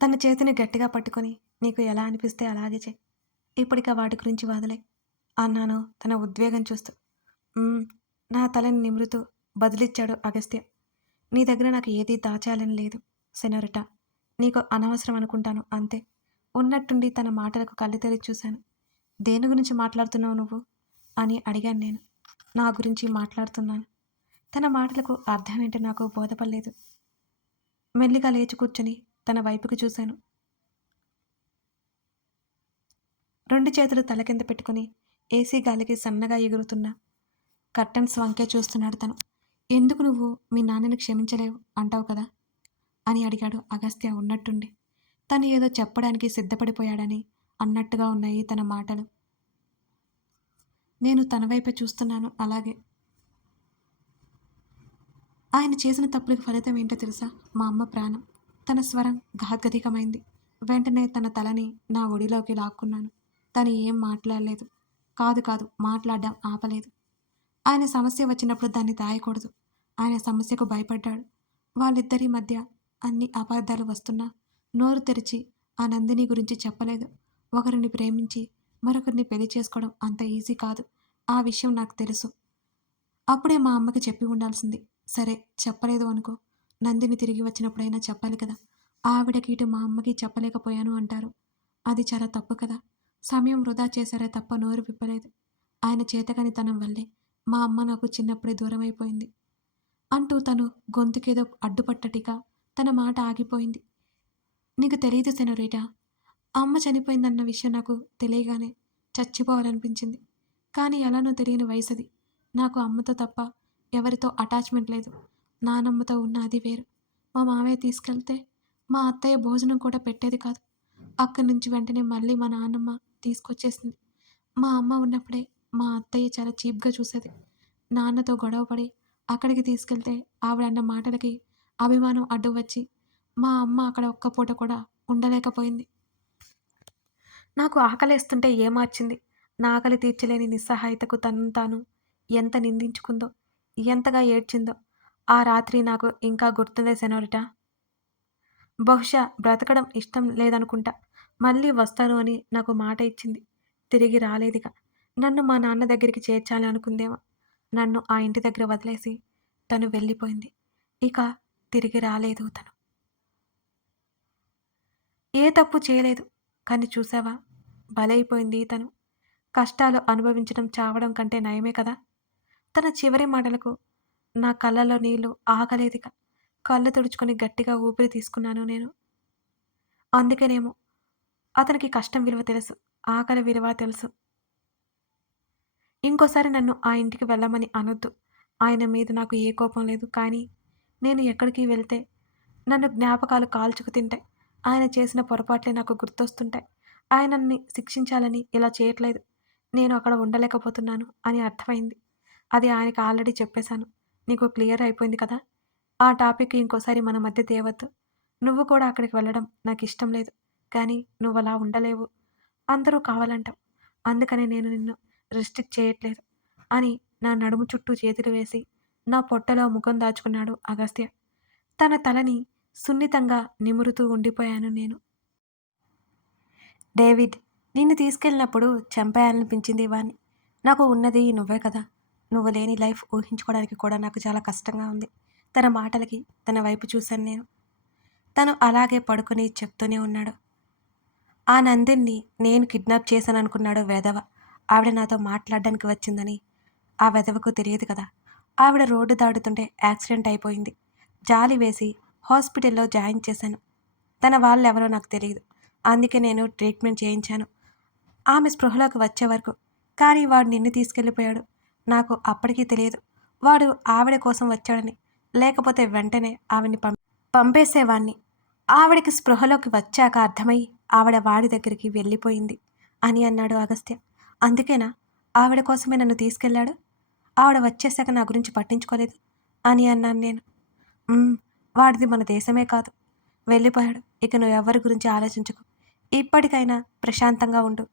తన చేతిని గట్టిగా పట్టుకొని, "నీకు ఎలా అనిపిస్తే అలాగే చెయి. ఇప్పుడిక వాటి గురించి వదిలేయి" అన్నాను తన ఉద్వేగం చూస్తూ. "హ్మ్." నా తలని నిమురుతూ బదులిచ్చాడు అగస్త్య. "నీ దగ్గర నాకు ఏదీ దాచాలని లేదు సెనోరిటా. నీకు అనవసరం అనుకుంటాను అంతే." ఉన్నట్టుండి తన మాటలకు కళ్ళు తెరిచి చూశాను. "దేని గురించి మాట్లాడుతున్నావు నువ్వు?" అని అడిగాను నేను. "నా గురించి మాట్లాడుతున్నాను." తన మాటలకు అర్థమేంటో నాకు బోధపడలేదు. మెల్లిగా లేచి కూర్చొని తన వైపుకి చూశాను. 2 చేతులు తల కింద పెట్టుకొని ఏసీ గాలికి సన్నగా ఎగురుతున్న కర్టన్స్ వంకే చూస్తున్నాడు తను. "ఎందుకు నువ్వు మీ నాన్నని క్షమించలేవు అంటావు కదా?" అని అడిగాడు అగస్త్య ఉన్నట్టుండి. తను ఏదో చెప్పడానికి సిద్ధపడిపోయాడని అన్నట్టుగా ఉన్నాయి తన మాటలు. నేను తన వైపే చూస్తున్నాను అలాగే. ఆయన చేసిన తప్పులకు ఫలితం ఏంటో తెలుసా? మా అమ్మ ప్రాణం. తన స్వరం గాద్గదికమైంది. వెంటనే తన తలని నా ఒడిలోకి లాక్కున్నాను. తను ఏం మాట్లాడలేదు. కాదు కాదు మాట్లాడడం ఆపలేదు. ఆయన సమస్య వచ్చినప్పుడు దాన్ని దాయకూడదు. ఆయన సమస్యకు భయపడ్డాడు. వాళ్ళిద్దరి మధ్య అన్ని అపార్థాలు వస్తున్నా నోరు తెరిచి ఆ నందిని గురించి చెప్పలేదు. ఒకరిని ప్రేమించి మరొకరిని పెళ్లి చేసుకోవడం అంత ఈజీ కాదు. ఆ విషయం నాకు తెలుసు. అప్పుడే మా అమ్మకి చెప్పి ఉండాల్సింది. సరే చెప్పలేదు అనుకో. నందిని తిరిగి వచ్చినప్పుడైనా చెప్పాలి కదా! ఆవిడకి ఇటు మా అమ్మకి చెప్పలేకపోయాను అంటారు. అది చాలా తప్పు కదా! సమయం వృధా చేశారే తప్ప నోరు విప్పలేదు. ఆయన చేతకానితనం వల్లే మా అమ్మ నాకు చిన్నప్పుడే దూరమైపోయింది. అంటూ తను గొంతుకేదో అడ్డుపట్టటిగా తన మాట ఆగిపోయింది. నీకు తెలీదు సెనోరిటా. అమ్మ చనిపోయిందన్న విషయం నాకు తెలియగానే చచ్చిపోవాలనిపించింది. కానీ ఎలానో తెలియని వయసది. నాకు అమ్మతో తప్ప ఎవరితో అటాచ్‌మెంట్ లేదు. నానమ్మతో ఉన్న అది వేరు. మా మామయ్య తీసుకెళ్తే మా అత్తయ్య భోజనం కూడా పెట్టేది కాదు. అక్కడి నుంచి వెంటనే మళ్ళీ మా నాన్నమ్మ తీసుకొచ్చేసింది. మా అమ్మ ఉన్నప్పుడే మా అత్తయ్య చాలా చీప్‌గా చూసేది. నాన్నతో గొడవ పడి అక్కడికి తీసుకెళ్తే ఆవిడన్న మాటలకి అభిమానం అడ్డు వచ్చి మా అమ్మ అక్కడ ఒక్క పూట కూడా ఉండలేకపోయింది. నాకు ఆకలేస్తుంటే ఏమార్చింది. నా ఆకలి తీర్చలేని నిస్సహాయతకు తనను తాను ఎంత నిందించుకుందో, ఎంతగా ఏడ్చిందో ఆ రాత్రి నాకు ఇంకా గుర్తుందే సెనోరిటా. బహుశా బ్రతకడం ఇష్టం లేదనుకుంటా. మళ్ళీ వస్తాను అని నాకు మాట ఇచ్చింది. తిరిగి రాలేదిక. నన్ను మా నాన్న దగ్గరికి చేర్చాలి అనుకుందేమో. నన్ను ఆ ఇంటి దగ్గర వదిలేసి తను వెళ్ళిపోయింది. ఇక తిరిగి రాలేదు తను. ఏ తప్పు చేయలేదు. కానీ చూసావా? బలైపోయింది తను. కష్టాలు అనుభవించడం చావడం కంటే నయమే కదా! తన చివరి మాటలకు నా కళ్ళలో నీళ్లు ఆగలేదిక. కళ్ళు తుడుచుకొని గట్టిగా ఊపిరి తీసుకున్నాను నేను. అందుకేనేమో అతనికి కష్టం విలువ తెలుసు. ఆకలి విలువ తెలుసు. ఇంకోసారి నన్ను ఆ ఇంటికి వెళ్ళమని అనొద్దు. ఆయన మీద నాకు ఏ కోపం లేదు. కానీ నేను ఎక్కడికి వెళ్తే నన్ను జ్ఞాపకాలు కాల్చుకు తింటాయి. ఆయన చేసిన పొరపాట్లే నాకు గుర్తొస్తుంటాయి. ఆయనన్ని శిక్షించాలని ఇలా చేయట్లేదు. నేను అక్కడ ఉండలేకపోతున్నాను అని అర్థమైంది. అది ఆయనకి ఆల్రెడీ చెప్పేశాను. నీకు క్లియర్ అయిపోయింది కదా! ఆ టాపిక్ ఇంకోసారి మన మధ్య తేవద్దు. నువ్వు కూడా అక్కడికి వెళ్ళడం నాకిష్టం లేదు. కానీ నువ్వలా ఉండలేవు. అందరూ కావాలంటావు. అందుకనే నేను నిన్ను రెస్ట్రిక్ట్ చేయట్లేదు అని నా నడుము చుట్టూ చేతులు వేసి నా పొట్టలో ముఖం దాచుకున్నాడు అగస్త్య. తన తలని సున్నితంగా నిమురుతూ ఉండిపోయాను నేను. డేవిడ్, నిన్ను తీసుకెళ్ళినప్పుడు చంపేయాలనిపించింది వాణ్ణి. నాకు ఉన్నది నువ్వే కదా! నువ్వు లేని లైఫ్ ఊహించుకోవడానికి కూడా నాకు చాలా కష్టంగా ఉంది. తన మాటలకి తన వైపు చూశాను నేను. తను అలాగే పడుకొని చెప్తూనే ఉన్నాడు. ఆ నందిన్ని నేను కిడ్నాప్ చేశాననుకున్నాడు వెధవ. ఆవిడ నాతో మాట్లాడడానికి వచ్చిందని ఆ వెధవకు తెలియదు కదా! ఆవిడ రోడ్డు దాటుతుంటే యాక్సిడెంట్ అయిపోయింది. జాలి వేసి హాస్పిటల్‌లో జాయిన్ చేశాను. తన వాళ్ళెవరో నాకు తెలీదు. అందుకే నేను ట్రీట్మెంట్ చేయించాను. ఆమె స్పృహలోకి వచ్చే వరకు. కానీ వాడు నిన్ను తీసుకెళ్ళిపోయాడు. నాకు అప్పటికి తెలియదు. వాడు ఆవిడ కోసం వచ్చాడని. లేకపోతే వెంటనే ఆవిడని పంపేసేవాణ్ణి. ఆవిడకి స్పృహలోకి వచ్చాక అర్థమై ఆవిడ వాడి దగ్గరికి వెళ్ళిపోయింది అని అన్నాడు అగస్త్య. అందుకేనా ఆవిడ కోసమే నన్ను తీసుకెళ్ళాడు? ఆవిడ వచ్చేసాక నా గురించి పట్టించుకోలేదు అని అన్నాను నేను. "హ్మ్. వాడిది మన దేశమే కాదు. వెళ్ళిపోయాడు. ఇక నువ్వెవ్వరి గురించి ఆలోచించకు. ఇప్పటికైనా ప్రశాంతంగా ఉండు."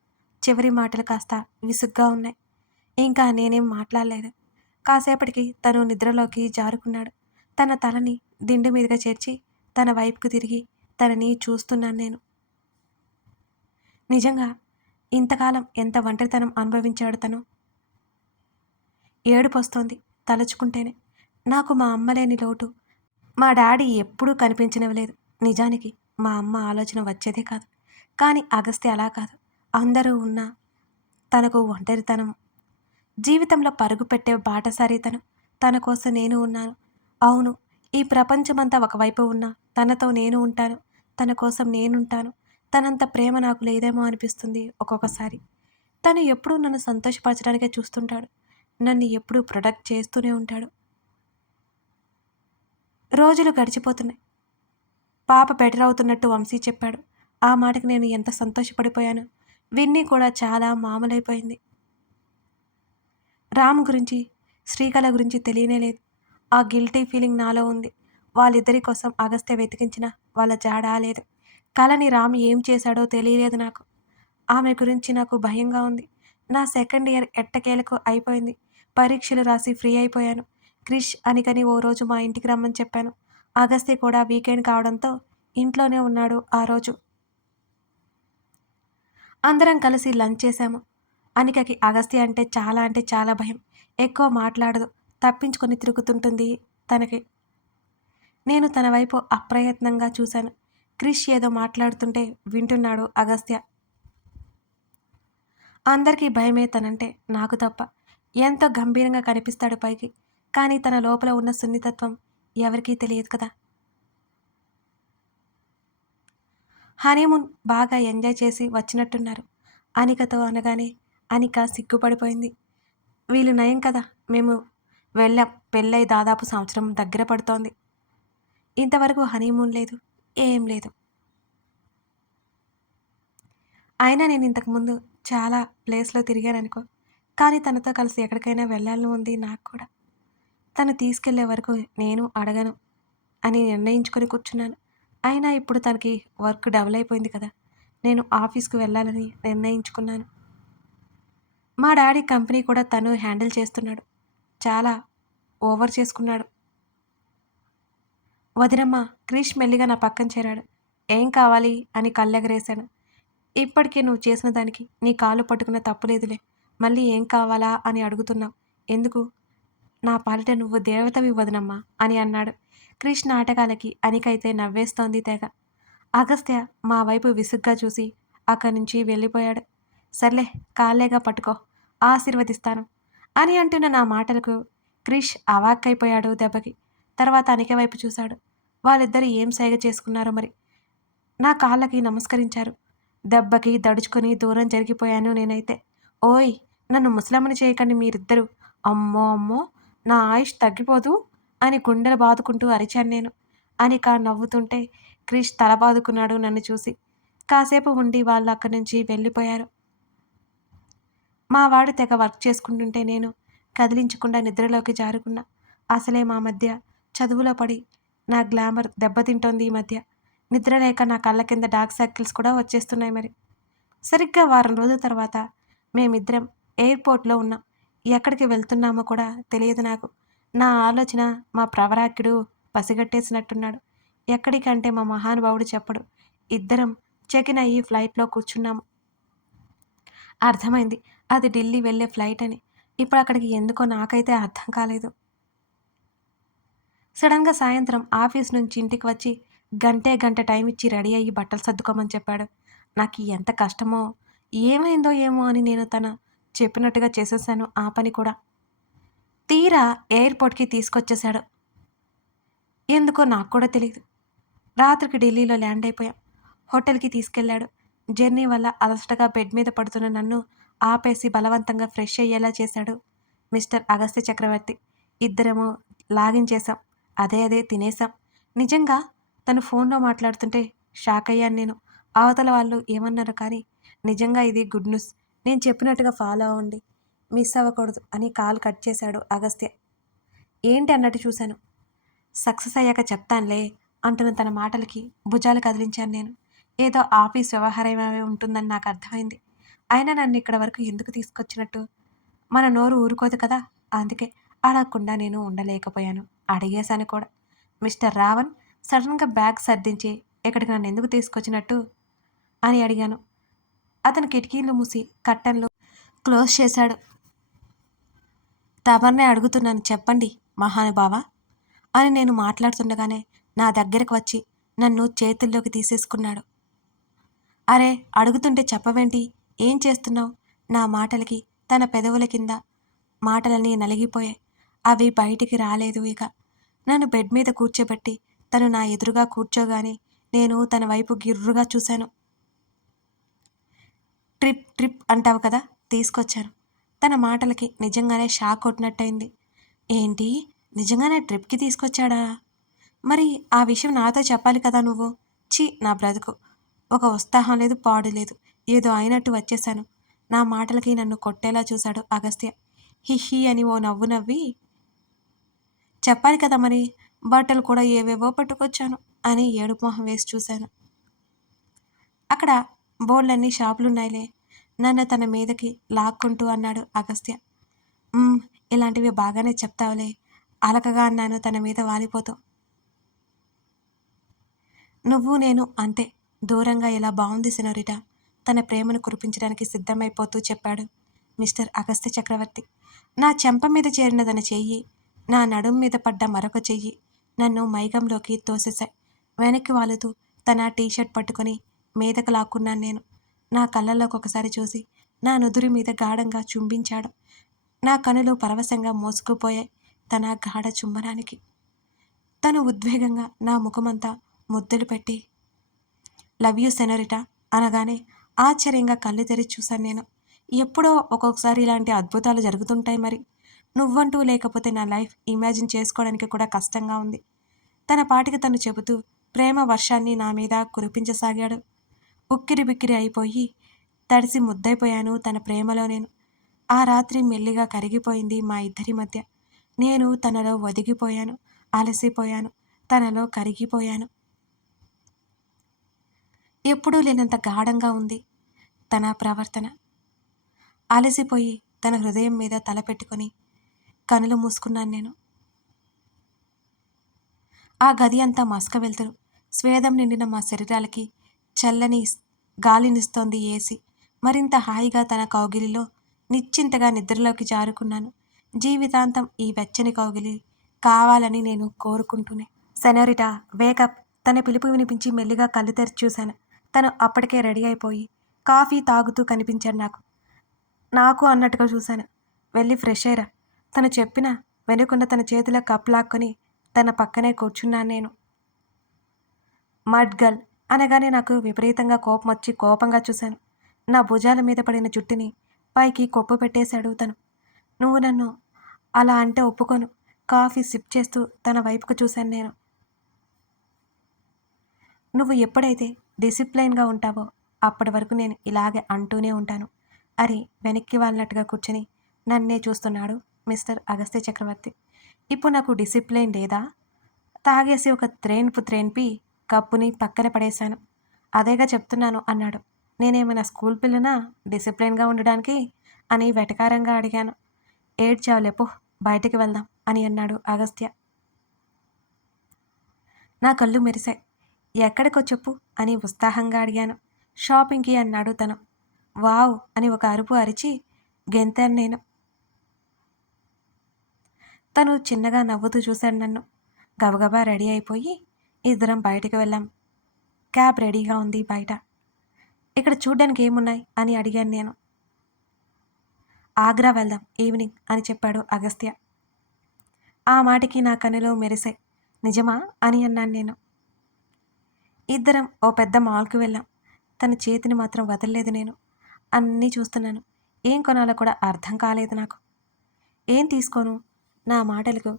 చివరి మాటలు కాస్త విసుగ్గా ఉన్నాయి. ఇంకా నేనేం మాట్లాడలేదు. కాసేపటికి తను నిద్రలోకి జారుకున్నాడు. తన తలని దిండు మీదుగా చేర్చి తన వైపుకు తిరిగి తనని చూస్తున్నాను నేను. నిజంగా ఇంతకాలం ఎంత ఒంటరితనం అనుభవించాడు తను. ఏడుపొస్తోంది తలుచుకుంటేనే. నాకు మా అమ్మ లేని లోటు మా డాడీ ఎప్పుడూ కనిపించనివ్వలేదు. నిజానికి మా అమ్మ ఆలోచన వచ్చేదే కాదు. కానీ అగస్త్య అలా కాదు. అందరూ ఉన్నా తనకు ఒంటరితనం. జీవితంలో పరుగు పెట్టే బాటసారి తను. తన కోసం నేను ఉన్నాను. అవును, ఈ ప్రపంచమంతా ఒకవైపు ఉన్నా తనతో నేను ఉంటాను. తన కోసం నేనుంటాను. తనంత ప్రేమ నాకు లేదేమో అనిపిస్తుంది ఒక్కొక్కసారి. తను ఎప్పుడూ నన్ను సంతోషపరచడానికే చూస్తుంటాడు. నన్ను ఎప్పుడూ ప్రొటెక్ట్ చేస్తూనే ఉంటాడు. రోజులు గడిచిపోతున్నాయి. పాప బెటర్ అవుతున్నట్టు వంశీ చెప్పాడు. ఆ మాటకి నేను ఎంత సంతోషపడిపోయాను. విన్నీ కూడా చాలా మామూలైపోయింది. రామ్ గురించి, శ్రీకళ గురించి తెలియనే లేదు. ఆ గిల్టీ ఫీలింగ్ నాలో ఉంది. వాళ్ళిద్దరి కోసం అగస్త్య వెతికించిన వాళ్ళ జాడా లేదు. కళని రామ్ ఏం చేశాడో తెలియలేదు నాకు. ఆమె గురించి నాకు భయంగా ఉంది. నా సెకండ్ ఇయర్ ఎట్టకేలకు అయిపోయింది. పరీక్షలు రాసి ఫ్రీ అయిపోయాను. క్రిష్ అనికని ఓ రోజు మా ఇంటికి రమ్మని చెప్పాను. అగస్త్య కూడా వీకెండ్ కావడంతో ఇంట్లోనే ఉన్నాడు ఆ రోజు. అందరం కలిసి లంచ్ చేశాము. అనికకి అగస్త్య అంటే చాలా భయం. ఎక్కువ మాట్లాడదు. తప్పించుకొని తిరుగుతుంటుంది తనకి. నేను తన వైపు అప్రయత్నంగా చూశాను. క్రిష్ ఏదో మాట్లాడుతుంటే వింటున్నాడు అగస్త్య. అందరికీ భయమే తనంటే, నాకు తప్ప. ఎంతో గంభీరంగా కనిపిస్తాడు పైకి. కానీ తన లోపల ఉన్న సున్నితత్వం ఎవరికీ తెలియదు కదా. హనీమూన్ బాగా ఎంజాయ్ చేసి వచ్చినట్టున్నారు. అనికతో అనగానే అనిక సిగ్గుపడిపోయింది. వీళ్ళు నయం కదా, మేము వెళ్ళాం. పెళ్ళై దాదాపు సంవత్సరం దగ్గర పడుతోంది. ఇంతవరకు హనీమూన్ లేదు, ఏం లేదు. అయినా నేను ఇంతకుముందు చాలా ప్లేస్లో తిరిగాననుకో. కానీ తనతో కలిసి ఎక్కడికైనా వెళ్ళాలని ఉంది నాకు కూడా. తను తీసుకెళ్లే వరకు నేను అడగను అని నిర్ణయించుకొని కూర్చున్నాను. అయినా ఇప్పుడు తనకి వర్క్ డబుల్ అయిపోయింది కదా. నేను ఆఫీస్కి వెళ్ళాలని నిర్ణయించుకున్నాను. మా డాడీ కంపెనీ కూడా తను హ్యాండిల్ చేస్తున్నాడు. చాలా ఓవర్ చేసుకున్నాడు. వదినమ్మ, క్రిష్ మెల్లిగా నా పక్కన చేరాడు. ఏం కావాలి అని కళ్ళెగరేశాను. ఇప్పటికే నువ్వు చేసిన దానికి నీ కాళ్ళు పట్టుకున్న తప్పులేదులే. మళ్ళీ ఏం కావాలా అని అడుగుతున్నావు ఎందుకు? నా పాలిట నువ్వు దేవతవి వదినమ్మా అని అన్నాడు. క్రిష్ నాటకాలకి అనికైతే నవ్వేస్తోంది తెగ. అగస్త్య మా వైపు విసుగ్గా చూసి అక్కడి నుంచి వెళ్ళిపోయాడు. సర్లే, కాళ్ళేగా పట్టుకో, ఆశీర్వదిస్తాను అని అంటున్న నా మాటలకు క్రిష్ అవాక్కైపోయాడు దెబ్బకి. తర్వాత అనిక వైపు చూశాడు. వాళ్ళిద్దరూ ఏం సైగ చేసుకున్నారో మరి. నా కాళ్ళకి నమస్కరించారు. దెబ్బకి దడుచుకొని దూరం జరిగిపోయాను నేనైతే. ఓయ్, నన్ను ముసలమ్మని చేయకండి మీరిద్దరూ. అమ్మో అమ్మో, నా ఆయుష్ తగ్గిపోదు అని గుండెలు బాదుకుంటూ అరిచాను నేను. అనిక నవ్వుతుంటే క్రిష్ తల బాదుకున్నాడు నన్ను చూసి. కాసేపు ఉండి వాళ్ళు అక్కడి నుంచి వెళ్ళిపోయారు. మా వాడు తెగ వర్క్ చేసుకుంటుంటే నేను కదిలించకుండా నిద్రలోకి జారుకున్నా. అసలే మా మధ్య చదువులో పడి నా గ్లామర్ దెబ్బతింటోంది ఈ మధ్య. నిద్ర లేక నా కళ్ళ కింద డార్క్ సర్కిల్స్ కూడా వచ్చేస్తున్నాయి మరి. సరిగ్గా వారం రోజుల తర్వాత మేమిద్దరం ఎయిర్పోర్ట్లో ఉన్నాం. ఎక్కడికి వెళ్తున్నామో కూడా తెలియదు నాకు. నా ఆలోచన మా ప్రవరాఖ్యుడు పసిగట్టేసినట్టున్నాడు. ఎక్కడికంటే మా మహానుభావుడు చెప్పడు. ఇద్దరం చెకిన్ అయ్యి ఫ్లైట్లో కూర్చున్నాము. అర్థమైంది, అది ఢిల్లీ వెళ్ళే ఫ్లైట్ అని. ఇప్పుడు అక్కడికి ఎందుకో నాకైతే అర్థం కాలేదు. సడన్గా సాయంత్రం ఆఫీస్ నుంచి ఇంటికి వచ్చి గంట టైం ఇచ్చి రెడీ అయ్యి బట్టలు సర్దుకోమని చెప్పాడు. నాకు ఎంత కష్టమో, ఏమైందో ఏమో అని నేను తన చెప్పినట్టుగా చేసేసాను ఆ పని కూడా. తీరా ఎయిర్పోర్ట్కి తీసుకొచ్చేశాడు. ఎందుకో నాకు కూడా తెలియదు. రాత్రికి ఢిల్లీలో ల్యాండ్ అయిపోయాం. హోటల్కి తీసుకెళ్లాడు. జర్నీ వల్ల అలసటగా బెడ్ మీద పడుతున్న నన్ను ఆపేసి బలవంతంగా ఫ్రెష్ అయ్యేలా చేశాడు మిస్టర్ అగస్త్య చక్రవర్తి. ఇద్దరము లాగించేశాం. అదే తినేశాం. నిజంగా తను ఫోన్లో మాట్లాడుతుంటే షాక్ అయ్యాను నేను. అవతల వాళ్ళు ఏమన్నారు కానీ నిజంగా ఇది గుడ్ న్యూస్. నేను చెప్పినట్టుగా ఫాలో అవ్వండి, మిస్ అవ్వకూడదు అని కాల్ కట్ చేశాడు అగస్త్య. ఏంటి అన్నట్టు చూశాను. సక్సెస్ అయ్యాక చెప్తానులే అంటున్న తన మాటలకి భుజాలు కదిలించాను నేను. ఏదో ఆఫీస్ వ్యవహారమే ఉంటుందని నాకు అర్థమైంది. అయినా నన్ను ఇక్కడ వరకు ఎందుకు తీసుకొచ్చినట్టు? మన నోరు ఊరుకోదు కదా, అందుకే అడగకుండా నేను ఉండలేకపోయాను. అడిగేశాను కూడా. మిస్టర్ రావణ్ సడన్గా బ్యాగ్ సర్దించి ఇక్కడికి నన్ను ఎందుకు తీసుకొచ్చినట్టు అని అడిగాను. అతను కిటికీలు మూసి కర్టెన్లు క్లోజ్ చేశాడు. తమర్నే అడుగుతున్నాను చెప్పండి మహానుభావా అని నేను మాట్లాడుతుండగానే నా దగ్గరకు వచ్చి నన్ను చేతుల్లోకి తీసేసుకున్నాడు. అరే అడుగుతుంటే చెప్పవేంటి, ఏం చేస్తున్నావు? నా మాటలకి తన పెదవుల కింద మాటలన్నీ నలిగిపోయాయి. అవి బయటికి రాలేదు ఇక. నన్ను బెడ్ మీద కూర్చోబెట్టి తను నా ఎదురుగా కూర్చోగానే నేను తన వైపు గిర్రుగా చూశాను. ట్రిప్ ట్రిప్ అంటావు కదా, తీసుకొచ్చాను. తన మాటలకి నిజంగానే షాక్ కొట్టినట్టయింది. ఏంటి, నిజంగానే ట్రిప్కి తీసుకొచ్చాడా? మరి ఆ విషయం నాతో చెప్పాలి కదా నువ్వు. ఛీ నా బ్రతుకు, ఒక ఉత్సాహం లేదు పాడు లేదు, ఏదో అయినట్టు వచ్చేశాను. నా మాటలకి నన్ను కొట్టేలా చూశాడు అగస్త్య. హిహి అని ఓ నవ్వు నవ్వి, చెప్పాలి కదా మరి, బట్టలు కూడా ఏవేవో పట్టుకొచ్చాను అని ఏడుపు మొహం వేసి చూశాను. అక్కడ బోల్డన్ని షాపులున్నాయిలే, నన్ను తన మీదకి లాక్కుంటూ అన్నాడు అగస్త్య. ఇలాంటివి బాగానే చెప్తావులే అలకగా అన్నాను తన మీద వాలిపోతూ. నువ్వు నేను అంతే, దూరంగా ఇలా బాగుంది సెనోరిటా, తన ప్రేమను కురిపించడానికి సిద్ధమైపోతూ చెప్పాడు మిస్టర్ అగస్త్య చక్రవర్తి. నా చెంప మీద చేరిన తన చెయ్యి, నా నడుం మీద పడ్డ మరొక చెయ్యి నన్ను మైకంలోకి తోసేశాయి. వెనక్కి వాలుతూ తన టీషర్ట్ పట్టుకొని మీదకు లాక్కున్నాను నేను. నా కళ్ళల్లోకి ఒకసారి చూసి నా నుదురి మీద గాఢంగా చుంబించాడు. నా కనులు పరవశంగా మోసుకుపోయాయి తన గాఢ చుంబనానికి. తను ఉద్వేగంగా నా ముఖమంతా ముద్దులు పెట్టి లవ్ యూ సెనోరిటా అనగానే ఆశ్చర్యంగా కళ్ళు తెరిచి చూశాను నేను. ఎప్పుడో ఒక్కొక్కసారి ఇలాంటి అద్భుతాలు జరుగుతుంటాయి మరి. నువ్వంటూ లేకపోతే నా లైఫ్ ఇమాజిన్ చేసుకోవడానికి కూడా కష్టంగా ఉంది. తన పాటికి తను చెబుతూ ప్రేమ వర్షాన్ని నా మీద కురిపించసాగాడు. ఉక్కిరి బిక్కిరి అయిపోయి తడిసి ముద్దైపోయాను తన ప్రేమలో నేను. ఆ రాత్రి మెల్లిగా కరిగిపోయింది మా ఇద్దరి మధ్య. నేను తనలో ఒదిగిపోయాను, అలసిపోయాను, తనలో కరిగిపోయాను. ఎప్పుడూ లేనంత గాఢంగా ఉంది తన ప్రవర్తన. అలసిపోయి తన హృదయం మీద తల పెట్టుకొని కనులు మూసుకున్నాను నేను. ఆ గది అంతా మసక వెళ్తురు, స్వేదం నిండిన మా శరీరాలకి చల్లని గాలినిస్తోంది ఏసి. మరింత హాయిగా తన కౌగిలిలో నిశ్చింతగా నిద్రలోకి జారుకున్నాను. జీవితాంతం ఈ వెచ్చని కౌగిలి కావాలని నేను కోరుకుంటూనే. సెనోరిటా వేకప్, తన పిలుపు వినిపించి మెల్లిగా కళ్ళు తెరిచి చూశాను. తను అప్పటికే రెడీ అయిపోయి కాఫీ తాగుతూ కనిపించాడు నాకు అన్నట్టుగా చూశాను. వెళ్ళి ఫ్రెష్ అయ్యరా తను చెప్పిన వెనుకున్న తన చేతిలో కప్ లాక్కొని తన పక్కనే కూర్చున్నాను నేను. మడ్ గర్ల్ అనగానే నాకు విపరీతంగా కోపం వచ్చి కోపంగా చూశాను. నా భుజాల మీద పడిన జుట్టుని పైకి కొప్పు పెట్టేశాడు తను. నువ్వు నన్ను అలా అంటే ఒప్పుకోను. కాఫీ సిప్ చేస్తూ తన వైపుకు చూశాను నేను. నువ్వు ఎప్పుడైతే డిసిప్లైన్గా ఉంటావో అప్పటి వరకు నేను ఇలాగే అంటూనే ఉంటాను అని వెనక్కి వాళ్ళనట్టుగా కూర్చొని నన్నే చూస్తున్నాడు మిస్టర్ అగస్త్య చక్రవర్తి. ఇప్పుడు నాకు డిసిప్లైన్ లేదా? తాగేసి ఒక త్రేన్పి కప్పుని పక్కన పడేశాను. అదేగా చెప్తున్నాను అన్నాడు. నేనేమైనా స్కూల్ పిల్లనా డిసిప్లైన్గా ఉండడానికి అని వెటకారంగా అడిగాను. ఏడ్చావులేపో, బయటికి వెళ్దాం అని అన్నాడు అగస్త్య. నా కళ్ళు మెరిశాయి. ఎక్కడికో చెప్పు అని ఉత్సాహంగా అడిగాను. షాపింగ్కి అన్నాడు తను. వావ్ అని ఒక అరుపు అరిచి గెంతాను నేను. తను చిన్నగా నవ్వుతూ చూశాడు నన్ను. గబగబా రెడీ అయిపోయి ఇద్దరం బయటికి వెళ్ళాం. క్యాబ్ రెడీగా ఉంది బయట. ఇక్కడ చూడ్డానికి ఏమున్నాయి అని అడిగాను నేను. ఆగ్రా వెళ్దాం ఈవినింగ్ అని చెప్పాడు అగస్త్య. ఆ మాటకి నా కనులో మెరిశాయి. నిజమా అని అన్నాను నేను. ఇద్దరం ఓ పెద్ద మాల్కి వెళ్ళాం. తన చేతిని మాత్రం వదలలేదు నేను. అన్నీ చూస్తున్నాను. ఏం కొనాలో కూడా అర్థం కాలేదు నాకు. ఏం తీసుకోను? నా మాటలకు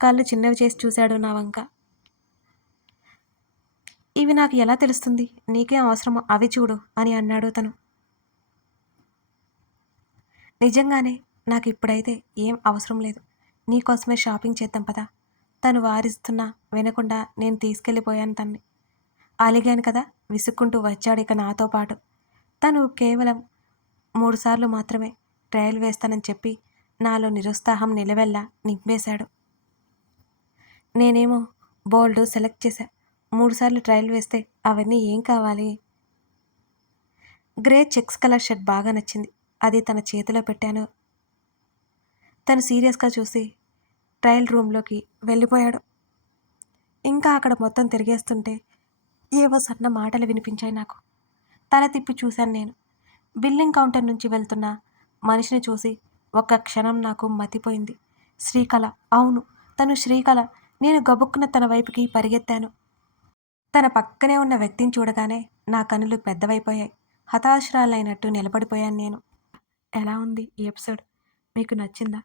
కళ్ళు చిన్నవి చేసి చూశాడు నా వంక. ఇవి నాకు ఎలా తెలుస్తుంది? నీకేం అవసరమో అవి చూడు అని అన్నాడు తను. నిజంగానే నాకు ఇప్పుడైతే ఏం అవసరం లేదు. నీకోసమే షాపింగ్ చేద్దాం పదా. తను వారిస్తున్నా వినకుండా నేను తీసుకెళ్ళిపోయాను తన్ని. అలిగాను కదా, విసుక్కుంటూ వచ్చాడు ఇక నాతో పాటు. తను కేవలం 3 సార్లు మాత్రమే ట్రయల్ వేస్తానని చెప్పి నాలో నిరుత్సాహం నిలవెల్లా నింపేశాడు. నేనేమో బోల్డ్ సెలెక్ట్ చేశా. 3 సార్లు ట్రయల్ వేస్తే అవన్నీ ఏం కావాలి? గ్రే చెక్స్ కలర్ షర్ట్ బాగా నచ్చింది. అది తన చేతిలో పెట్టాను. తను సీరియస్‌గా చూసి ట్రయల్ రూమ్‌లోకి వెళ్ళిపోయాడు. ఇంకా అక్కడ మొత్తం తిరిగేస్తుంటే ఏవో సన్న మాటలు వినిపించాయి నాకు. తల తిప్పి చూశాను నేను. బిల్లింగ్ కౌంటర్ నుంచి వెళ్తున్న మనిషిని చూసి ఒక్క క్షణం నాకు మతిపోయింది. శ్రీకళ. అవును, తను శ్రీకళ. నేను గబుక్కున తన వైపుకి పరిగెత్తాను. తన పక్కనే ఉన్న వ్యక్తిని చూడగానే నా కనులు పెద్దవైపోయాయి. హతాశురాలైనట్టు నిలబడిపోయాను నేను. ఎలా ఉంది ఈ ఎపిసోడ్? మీకు నచ్చిందా?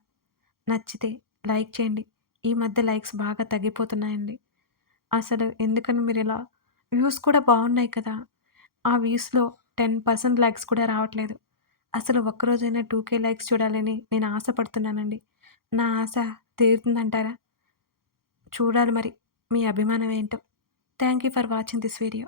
నచ్చితే లైక్ చేయండి. ఈ మధ్య లైక్స్ బాగా తగ్గిపోతున్నాయండి. అసలు ఎందుకని మీరిలా? వ్యూస్ కూడా బాగున్నాయి కదా! ఆ వ్యూస్‌లో 10% లైక్స్ కూడా రావట్లేదు. అసలు ఒక్కరోజైనా 2,000 లైక్స్ చూడాలని నేను ఆశపడుతున్నానండి. నా ఆశ తీరుతుందంటారా? చూడాలి మరి మీ అభిమానం ఏంటో. Thank you for watching this video.